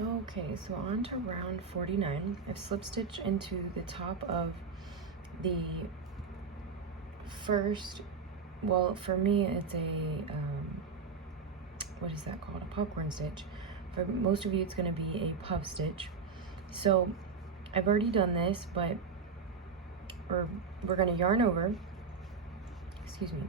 Okay, so on to round 49. I've slip stitched into the top of the first, well, for me it's a, what is that called? A popcorn stitch. For most of you it's going to be a puff stitch. So I've already done this, but we're going to yarn over, excuse me.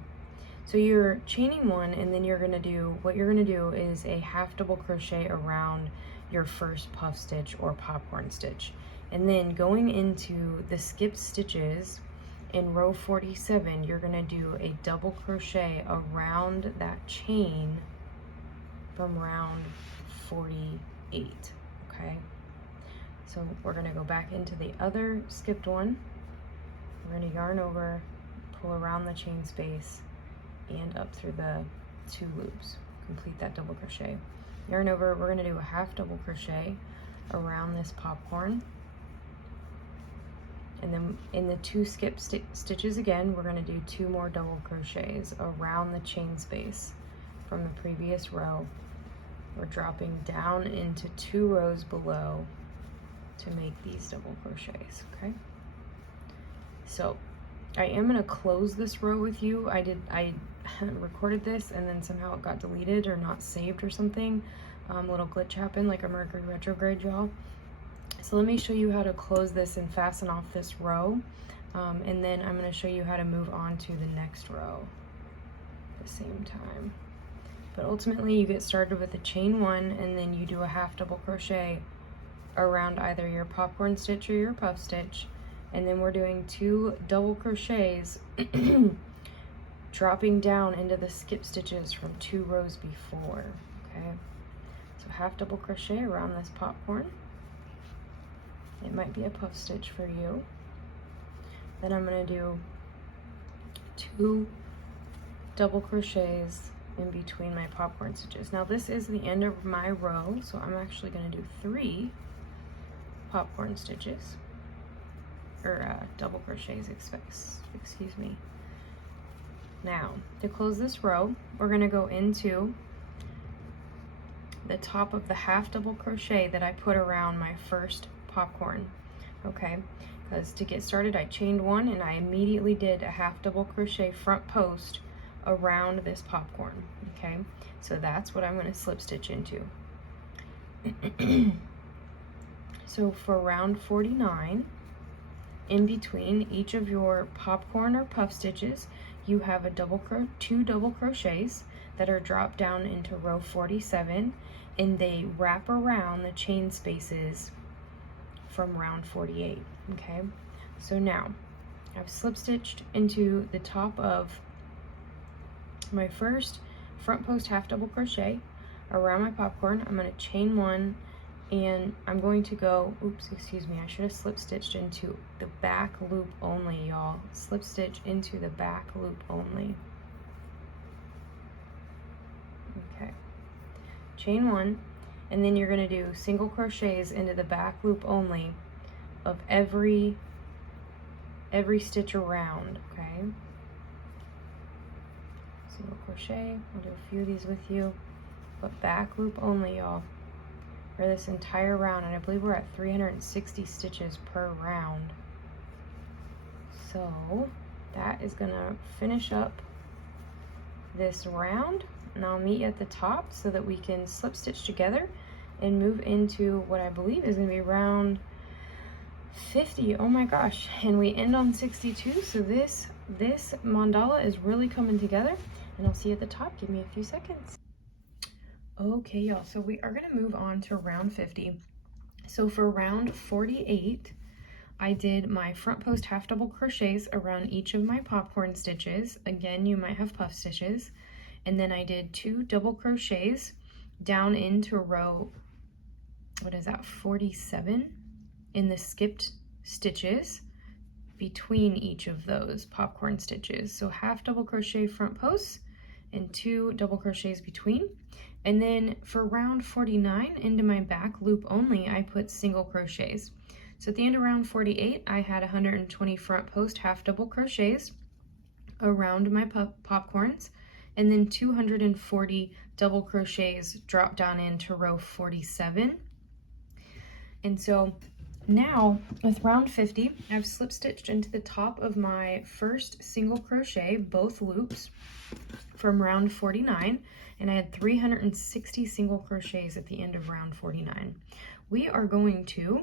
So you're chaining one, and then you're going to do, what you're going to do is a half double crochet around your first puff stitch or popcorn stitch, and then going into the skipped stitches in row 47 you're going to do a double crochet around that chain from round 48. Okay, so we're going to go back into the other skipped one. We're going to yarn over, pull around the chain space and up through the 2 loops, complete that double crochet. Yarn over, we're going to do a half double crochet around this popcorn, and then in the 2 skip stitches again we're going to do 2 more double crochets around the chain space from the previous row. We're dropping down into 2 rows below to make these double crochets. Okay, so I am going to close this row with you. I recorded this and then somehow it got deleted or not saved or something. Little glitch happened, like a Mercury retrograde, y'all. So let me show you how to close this and fasten off this row, and then I'm going to show you how to move on to the next row at the same time. But ultimately you get started with a chain 1 and then you do a half double crochet around either your popcorn stitch or your puff stitch, and then we're doing 2 double crochets dropping down into the skip stitches from 2 rows before. Okay, so half double crochet around this popcorn. It might be a puff stitch for you. Then I'm going to do 2 double crochets in between my popcorn stitches. Now this is the end of my row, so I'm actually going to do 3 popcorn stitches, or double crochets, excuse me. Now to close this row we're going to go into the top of the half double crochet that I put around my first popcorn. Okay, because to get started I chained 1 and I immediately did a half double crochet front post around this popcorn. Okay, so that's what I'm going to slip stitch into. So for round 49, in between each of your popcorn or puff stitches you have a 2 double crochets that are dropped down into row 47, and they wrap around the chain spaces from round 48. Okay, so now I've slip stitched into the top of my first front post half double crochet around my popcorn. I'm going to chain 1 and I'm going to go, oops, excuse me, I should have slip stitched into the back loop only, y'all. Slip stitch into the back loop only. Okay, chain 1, and then you're going to do single crochets into the back loop only of every stitch around. Okay, single crochet, I'll do a few of these with you, but back loop only, y'all, for this entire round, and I believe we're at 360 stitches per round. So that is gonna finish up this round, and I'll meet you at the top so that we can slip stitch together and move into what I believe is gonna be round 50. Oh my gosh, and we end on 62, so this mandala is really coming together, and I'll see you at the top. Give me a few seconds. Okay, y'all, so we are going to move on to round 50. So for round 48, I did my front post half double crochets around each of my popcorn stitches. Again, you might have puff stitches. And then I did 2 double crochets down into row, what is that, 47, in the skipped stitches between each of those popcorn stitches. So half double crochet front posts and 2 double crochets between. And then for round 49, into my back loop only, I put single crochets. So at the end of round 48, I had 120 front post half double crochets around my popcorns, and then 240 double crochets drop down into row 47 And so now with round 50, I've slip stitched into the top of my first single crochet, both loops from round 49, and I had 360 single crochets at the end of round 49. We are going to,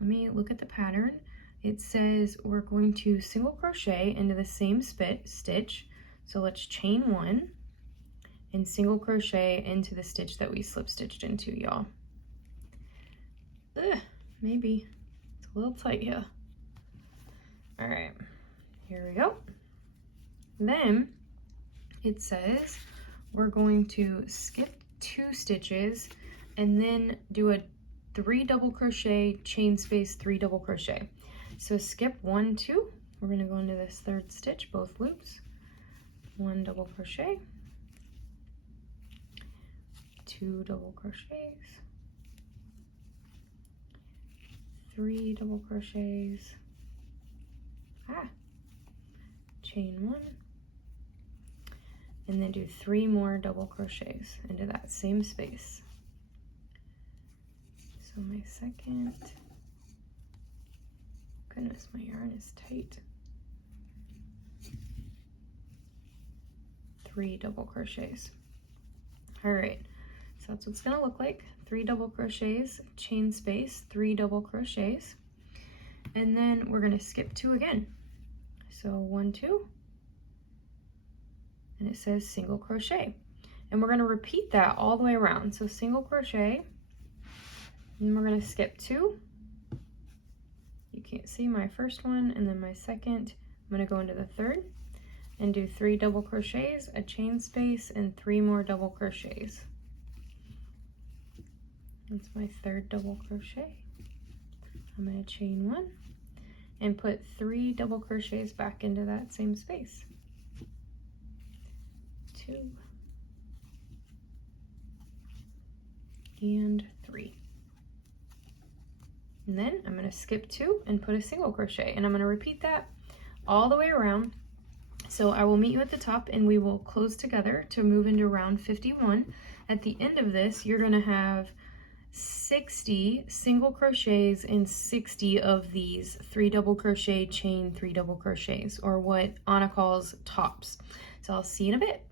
let me look at the pattern. It says we're going to single crochet into the same stitch. So let's chain 1 and single crochet into the stitch that we slip stitched into, y'all. Maybe it's a little tight here. All right, here we go. Then it says we're going to skip 2 stitches and then do a 3 double crochet, chain space, 3 double crochet. So skip 1, 2. We're going to go into this 3rd stitch, both loops. 1 double crochet, 2 double crochets, 3 double crochets, chain 1, and then do 3 more double crochets into that same space. So my second, goodness, my yarn is tight. 3 double crochets. All right, so that's what it's gonna look like. 3 double crochets, chain space, 3 double crochets, and then we're gonna skip 2 again. So 1, 2, and it says single crochet. And we're gonna repeat that all the way around. So single crochet, and we're gonna skip 2. You can't see my first one, and then my second. I'm gonna go into the 3rd and do 3 double crochets, a chain space, and 3 more double crochets. That's my 3rd double crochet. I'm going to chain 1 and put 3 double crochets back into that same space. 2 and 3. And then I'm going to skip 2 and put a single crochet, and I'm going to repeat that all the way around. So I will meet you at the top and we will close together to move into round 51. At the end of this, you're going to have 60 single crochets and 60 of these 3 double crochet, chain 3 double crochets, or what Anna calls tops. So I'll see you in a bit.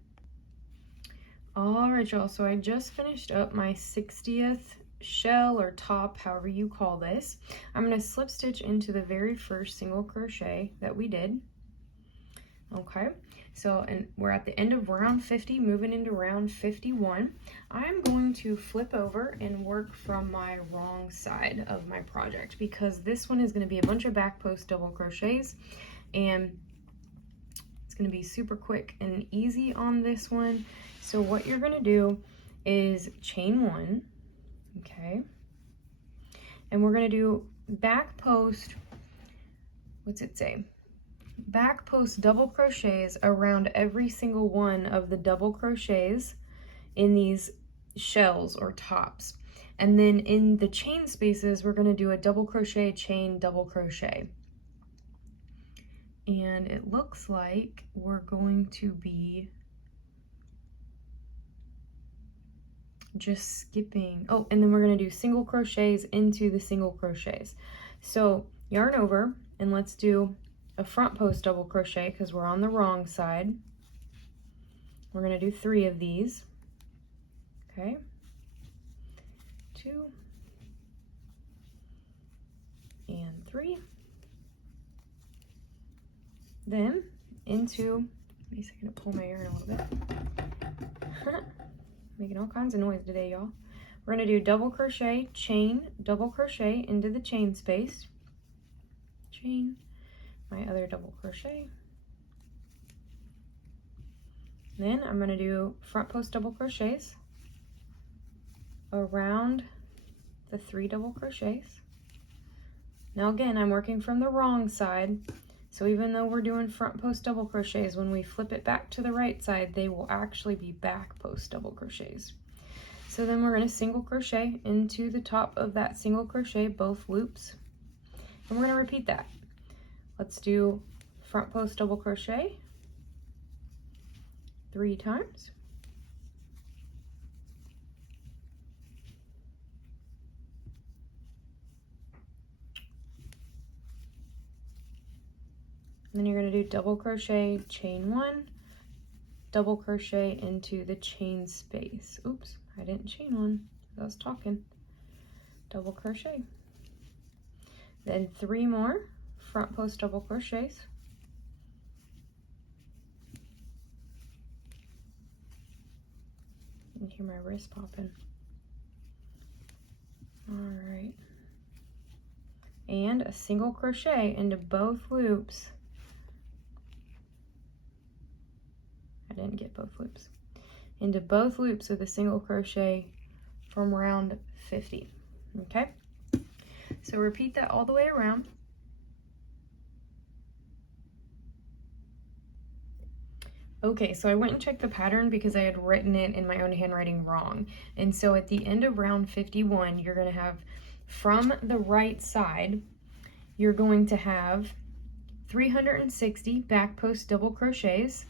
All right, y'all, so I just finished up my 60th shell or top, however you call this. I'm going to slip stitch into the very first single crochet that we did. Okay, so, and we're at the end of round 50, moving into round 51. I'm going to flip over and work from my wrong side of my project, because this one is going to be a bunch of back post double crochets, and it's going to be super quick and easy on this one. So what you're going to do is chain 1, okay, and we're going to do back post, what's it say? Back post double crochets around every single one of the double crochets in these shells or tops, and then in the chain spaces we're going to do a double crochet, chain, double crochet, and it looks like we're going to be just skipping, oh, and then we're going to do single crochets into the single crochets. So yarn over and let's do a front post double crochet because we're on the wrong side. We're going to do 3 of these. Okay, 2 and 3. Then into, let me see, I'm going to pull my yarn a little bit. Making all kinds of noise today, y'all. We're going to do double crochet, chain, double crochet into the chain space, chain, my other double crochet. Then I'm going to do front post double crochets around the 3 double crochets. Now again, I'm working from the wrong side, so even though we're doing front post double crochets, when we flip it back to the right side, they will actually be back post double crochets. So then we're going to single crochet into the top of that single crochet, both loops, and we're going to repeat that. Let's do front post double crochet 3 times, Then you're going to do double crochet, chain 1, double crochet into the chain space. Oops, I didn't chain 1 as I was talking. Double crochet. Then 3 more front post double crochets. You can hear my wrist popping. All right. And a single crochet into both loops. I didn't get both loops. Into both loops with a single crochet from round 50. Okay? So repeat that all the way around. Okay, so I went and checked the pattern because I had written it in my own handwriting wrong. And so at the end of round 51, you're going to have, from the right side, you're going to have 360 back post double crochets,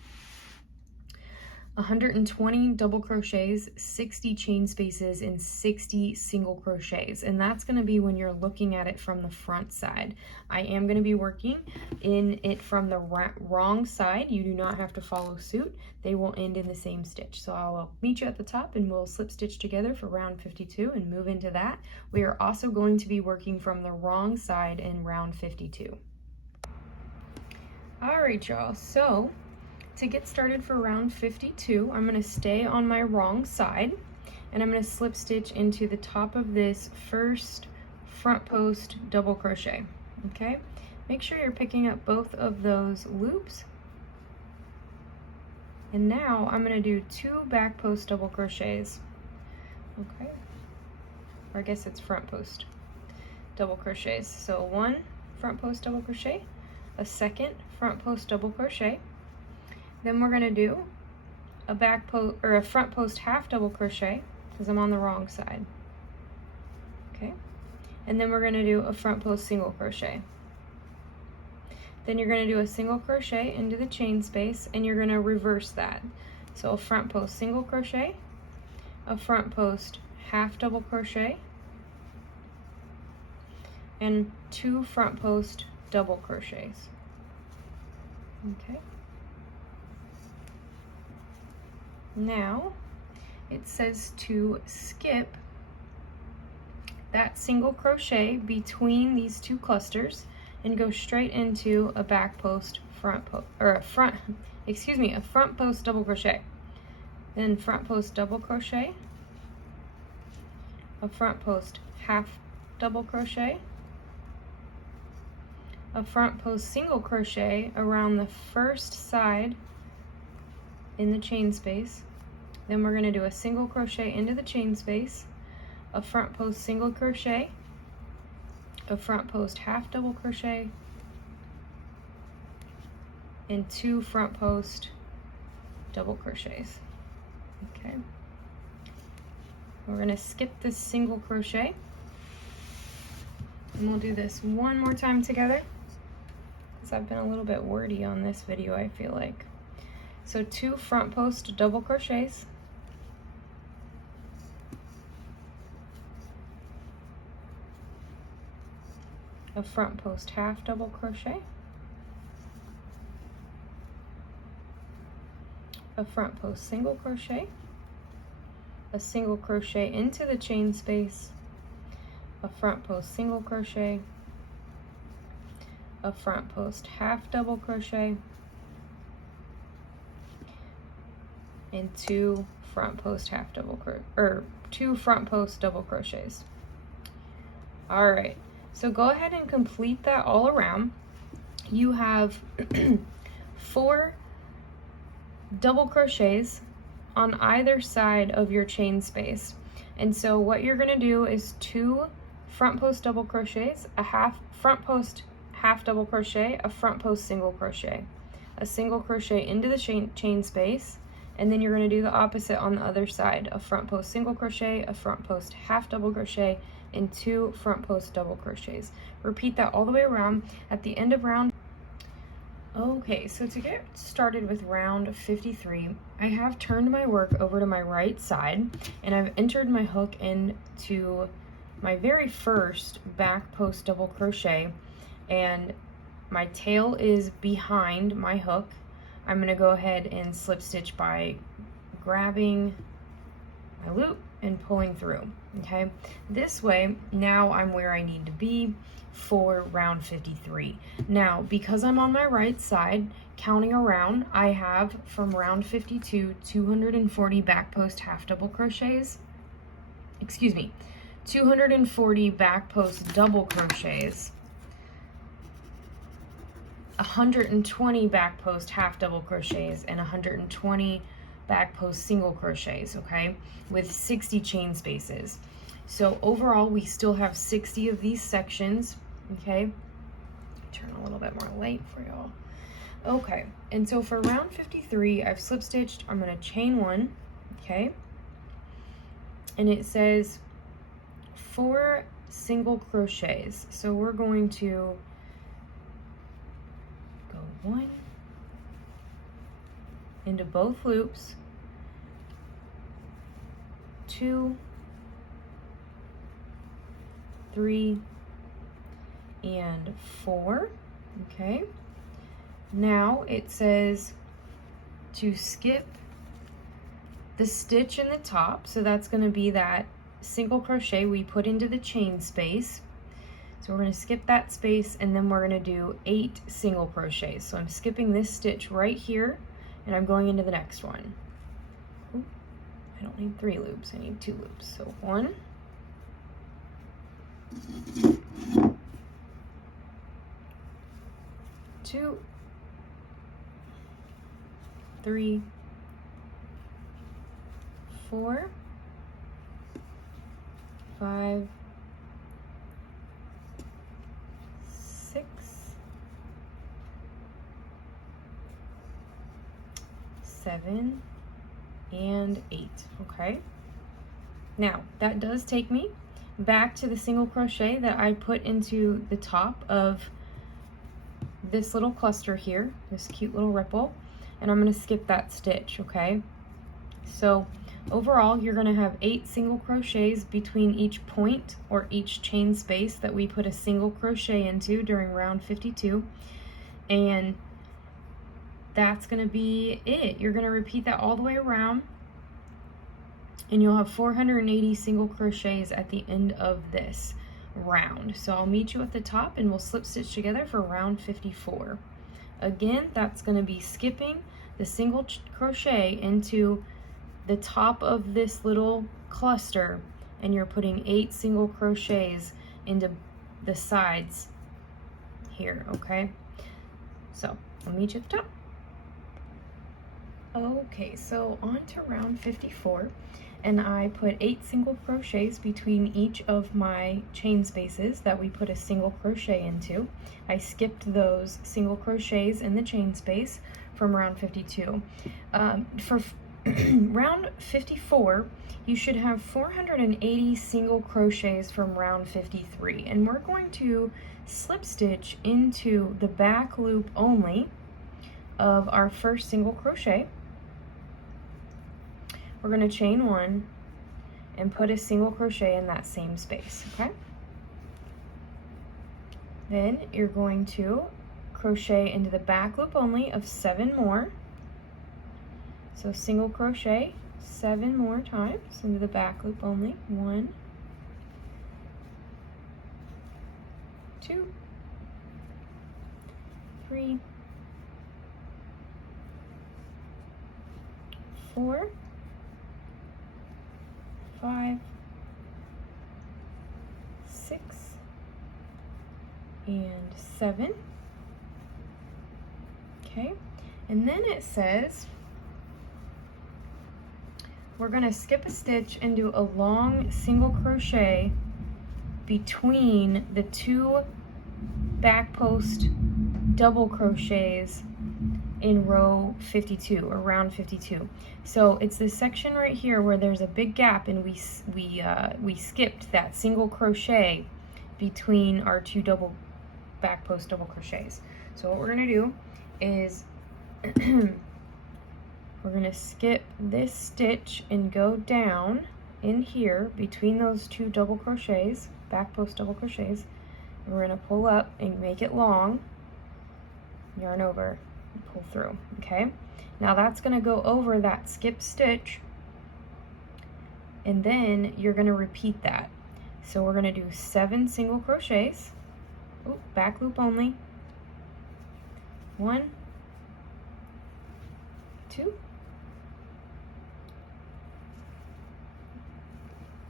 120 double crochets, 60 chain spaces, and 60 single crochets. And that's going to be when you're looking at it from the front side. I am going to be working in it from the wrong side. You do not have to follow suit. They will end in the same stitch. So I'll meet you at the top and we'll slip stitch together for round 52 and move into that. We are also going to be working from the wrong side in round 52. All right, y'all. So to get started for round 52, I'm going to stay on my wrong side and I'm going to slip stitch into the top of this first front post double crochet. Okay, make sure you're picking up both of those loops. And now I'm going to do 2 back post double crochets. Okay, or I guess it's front post double crochets. So 1 front post double crochet, a second front post double crochet. Then we're going to do a back post or a front post half double crochet because I'm on the wrong side. Okay. And then we're going to do a front post single crochet. Then you're going to do a single crochet into the chain space and you're going to reverse that. So a front post single crochet, a front post half double crochet, and 2 front post double crochets. Okay. Now it says to skip that single crochet between these 2 clusters and go straight into a back post front post or a front post double crochet. Then front post double crochet, a front post half double crochet, a front post single crochet around the first side in the chain space. Then we're going to do a single crochet into the chain space, a front post single crochet, a front post half double crochet, and 2 front post double crochets. Okay, we're going to skip this single crochet and we'll do this one more time together because I've been a little bit wordy on this video, I feel like. So 2 front post double crochets, a front post half double crochet, a front post single crochet, a single crochet into the chain space, a front post single crochet, a front post half double crochet, and 2 front post half double or 2 front post double crochets. All right, so go ahead and complete that all around. You have 4 double crochets on either side of your chain space. And so what you're going to do is 2 front post double crochets, a front post half double crochet, a front post single crochet, a single crochet into the chain space, and then you're going to do the opposite on the other side, a front post single crochet, a front post half double crochet, and 2 front post double crochets. Repeat that all the way around. At the end of round. Okay, so to get started with round 53, I have turned my work over to my right side and I've entered my hook into my very first back post double crochet, and my tail is behind my hook, I'm going to go ahead and slip stitch by grabbing my loop and pulling through. Okay, this way now I'm where I need to be for round 53. Now, because I'm on my right side, counting around, I have from round 52 240 back post half double crochets. Excuse me, 240 back post double crochets, 120 back post half double crochets, and 120 back post single crochets, okay, with 60 chain spaces. So overall we still have 60 of these sections. Okay, turn a little bit more light for y'all. Okay, and so for round 53 I've slip stitched. I'm going to chain one, okay, and it says 4 single crochets, so we're going to go 1 into both loops, 2, 3, and 4. Okay, now it says to skip the stitch in the top, so that's going to be that single crochet we put into the chain space. So we're going to skip that space, and then we're going to do 8 single crochets. So I'm skipping this stitch right here, and I'm going into the next one. Ooh, I don't need 3 loops, I need 2 loops. So 1, 2, 3, 4, 5, 6, 7, and 8. Okay, now that does take me back to the single crochet that I put into the top of this little cluster here, this cute little ripple, and I'm going to skip that stitch. Okay, so overall you're going to have 8 single crochets between each point or each chain space that we put a single crochet into during round 52, and that's going to be it. You're going to repeat that all the way around, and you'll have 480 single crochets at the end of this round. So I'll meet you at the top and we'll slip stitch together for round 54. Again, that's going to be skipping the single crochet into the top of this little cluster, and you're putting 8 single crochets into the sides here. Okay, so I'll meet you at the top. Okay, so on to round 54, and I put 8 single crochets between each of my chain spaces that we put a single crochet into. I skipped those single crochets in the chain space from round 52. For round 54, you should have 480 single crochets from round 53, and we're going to slip stitch into the back loop only of our first single crochet. We're going to chain 1 and put a single crochet in that same space. Okay, then you're going to crochet into the back loop only of 7 more. So single crochet 7 more times into the back loop only. 1, 2, 3, 4, 5, 6, and 7. Okay, and then it says we're going to skip a stitch and do a long single crochet between the 2 back post double crochets in row 52 or round 52. So it's this section right here where there's a big gap, and we skipped that single crochet between our 2 double back post double crochets. So what we're going to do is we're going to skip this stitch and go down in here between those 2 double crochets, back post double crochets, and we're going to pull up and make it long, yarn over, and pull through, okay? Now that's gonna go over that skip stitch, and then you're gonna repeat that. So we're gonna do 7 single crochets, back loop only, 1, 2,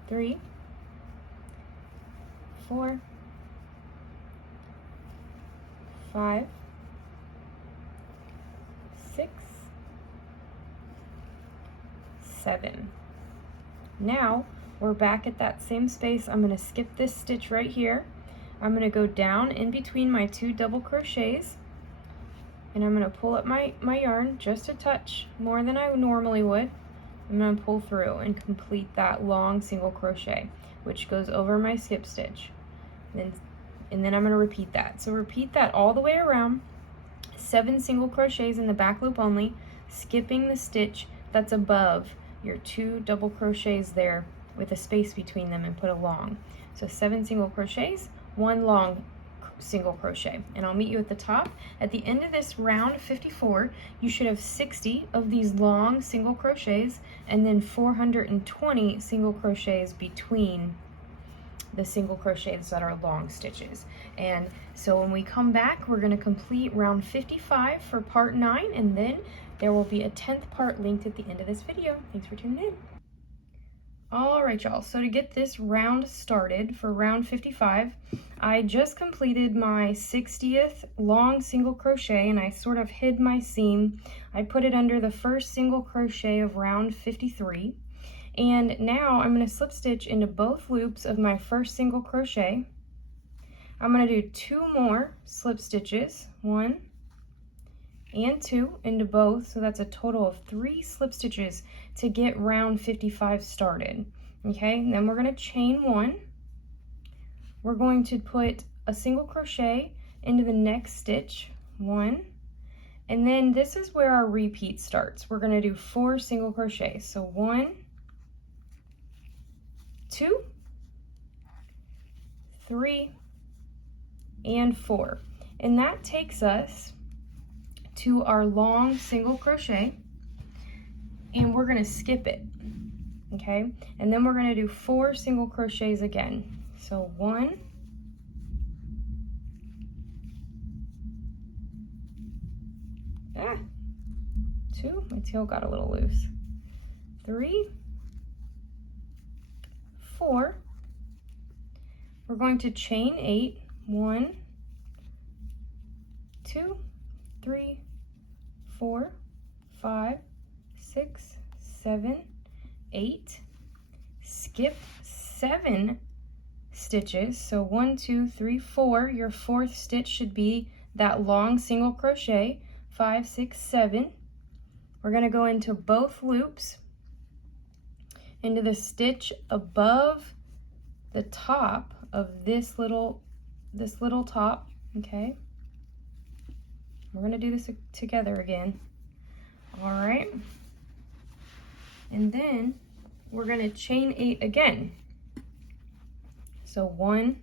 3, 4, 5, 6, 7. Now we're back at that same space. I'm going to skip this stitch right here. I'm going to go down in between my 2 double crochets, and I'm going to pull up my yarn just a touch more than I normally would. I'm going to pull through and complete that long single crochet, which goes over my skip stitch. And then I'm going to repeat that. So repeat that all the way around, 7 single crochets in the back loop only, skipping the stitch that's above your 2 double crochets there with a space between them, and put a long. So 7 single crochets, 1 long single crochet, and I'll meet you at the top. At the end of this round 54, you should have 60 of these long single crochets, and then 420 single crochets between the single crochets that are long stitches. And so when we come back, we're going to complete round 55 for part 9, and then there will be a 10th part linked at the end of this video. Thanks for tuning in. All right, y'all, so to get this round started for round 55, I just completed my 60th long single crochet, and I sort of hid my seam. I put it under the first single crochet of round 53. And now I'm going to slip stitch into both loops of my first single crochet. I'm going to do 2 more slip stitches, 1 and 2 into both, so that's a total of 3 slip stitches to get round 55 started. Okay, and then we're going to chain 1. We're going to put a single crochet into the next stitch, 1, and then this is where our repeat starts. We're going to do 4 single crochets, so 1, 2, 3, and 4. And that takes us to our long single crochet, and we're going to skip it, okay? And then we're going to do 4 single crochets again. So 1, 2, my tail got a little loose, 3, 4, we're going to chain 8, 1, 2, 3, 4, 5, 6, 7, 8, skip 7 stitches, so 1, 2, 3, 4, your 4th stitch should be that long single crochet, 5, 6, 7, we're going to go into both loops, into the stitch above the top of this little top, okay? We're going to do this together again. All right. And then we're going to chain 8 again. So 1,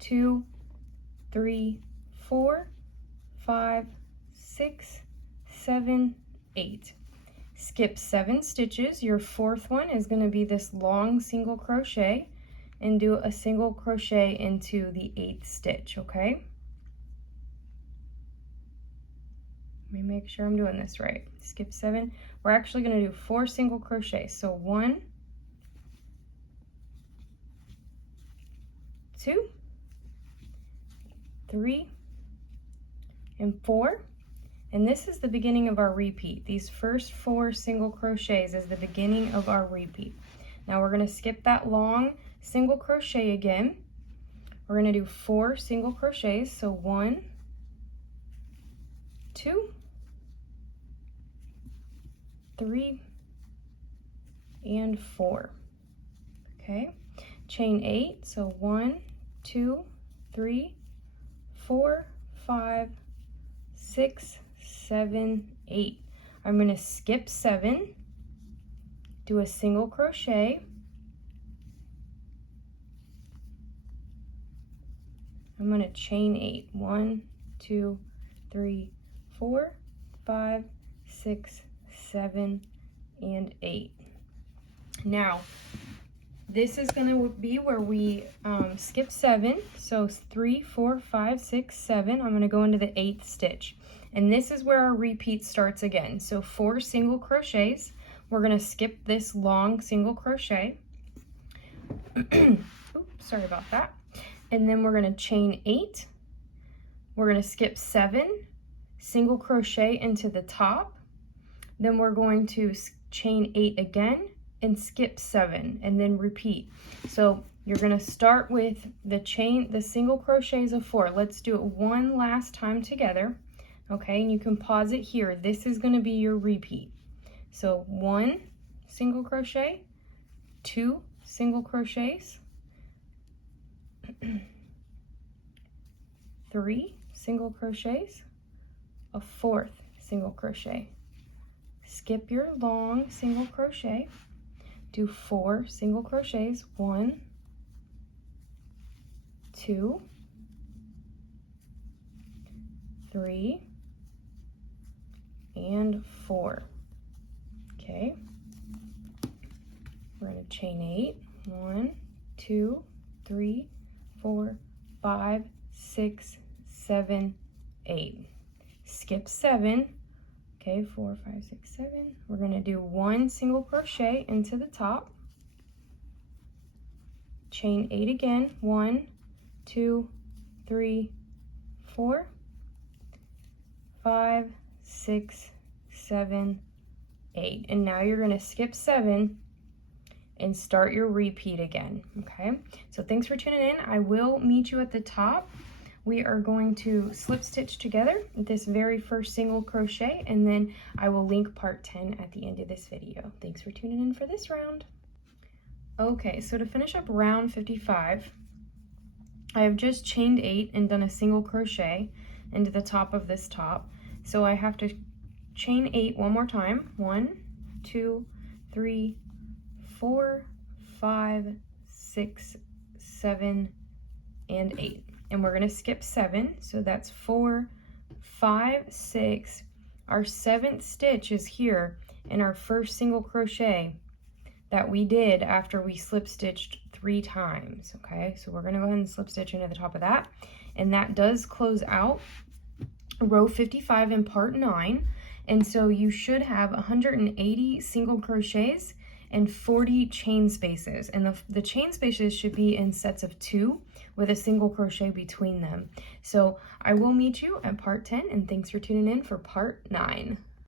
2, 3, 4, 5, 6, 7, 8. Skip 7 stitches. Your 4th one is going to be this long single crochet, and do a single crochet into the 8th stitch, okay? Let me make sure I'm doing this right. Skip 7. We're actually going to do 4 single crochets. So 1, 2, 3, and 4. And this is the beginning of our repeat. These first 4 single crochets is the beginning of our repeat. Now we're going to skip that long single crochet again. We're going to do 4 single crochets. So 1, 2, 3, and 4. Okay, chain 8. So 1, 2, 3, 4, 5, 6, 7, 8. I'm going to skip 7, do a single crochet, I'm going to chain 8. 1, 2, 3, 4, 5, 6, 7, and 8. Now, this is going to be where we skip 7. So 3, 4, 5, 6, 7. I'm going to go into the 8th stitch. And this is where our repeat starts again. So 4 single crochets. We're going to skip this long single crochet. Oops, sorry about that. And then we're going to chain 8. We're going to skip 7, single crochet into the top. Then we're going to chain 8 again and skip 7 and then repeat. So you're going to start with the single crochets of 4. Let's do it one last time together. Okay, and you can pause it here. This is going to be your repeat. So 1 single crochet, 2 single crochets, 3 single crochets, a 4th single crochet. Skip your long single crochet, do 4 single crochets, 1, 2, 3, and 4. Okay, we're going to chain 8, 1, 2, 3, 4, 5, 6, 7, 8. Skip 7. Okay, 4, 5, 6, 7. We're going to do 1 single crochet into the top. Chain 8 again. 1, 2, 3, 4, 5, 6, 7, 8. And now you're going to skip 7 and start your repeat again. Okay, so thanks for tuning in. I will meet you at the top. We are going to slip stitch together this very first single crochet, and then I will link part 10 at the end of this video. Thanks for tuning in for this round. Okay, so to finish up round 55, I have just chained 8 and done a single crochet into the top of this top. So I have to chain 8 one more time. 1, 2, 3, 4, 5, 6, 7, and 8. And we're going to skip 7, so that's 4, 5, 6. Our 7th stitch is here in our first single crochet that we did after we slip stitched 3 times. Okay, so we're going to go ahead and slip stitch into the top of that, and that does close out row 55 in part 9. And so you should have 180 single crochets and 40 chain spaces, and the chain spaces should be in sets of 2 with a single crochet between them. So I will meet you at part 10, and thanks for tuning in for part 9.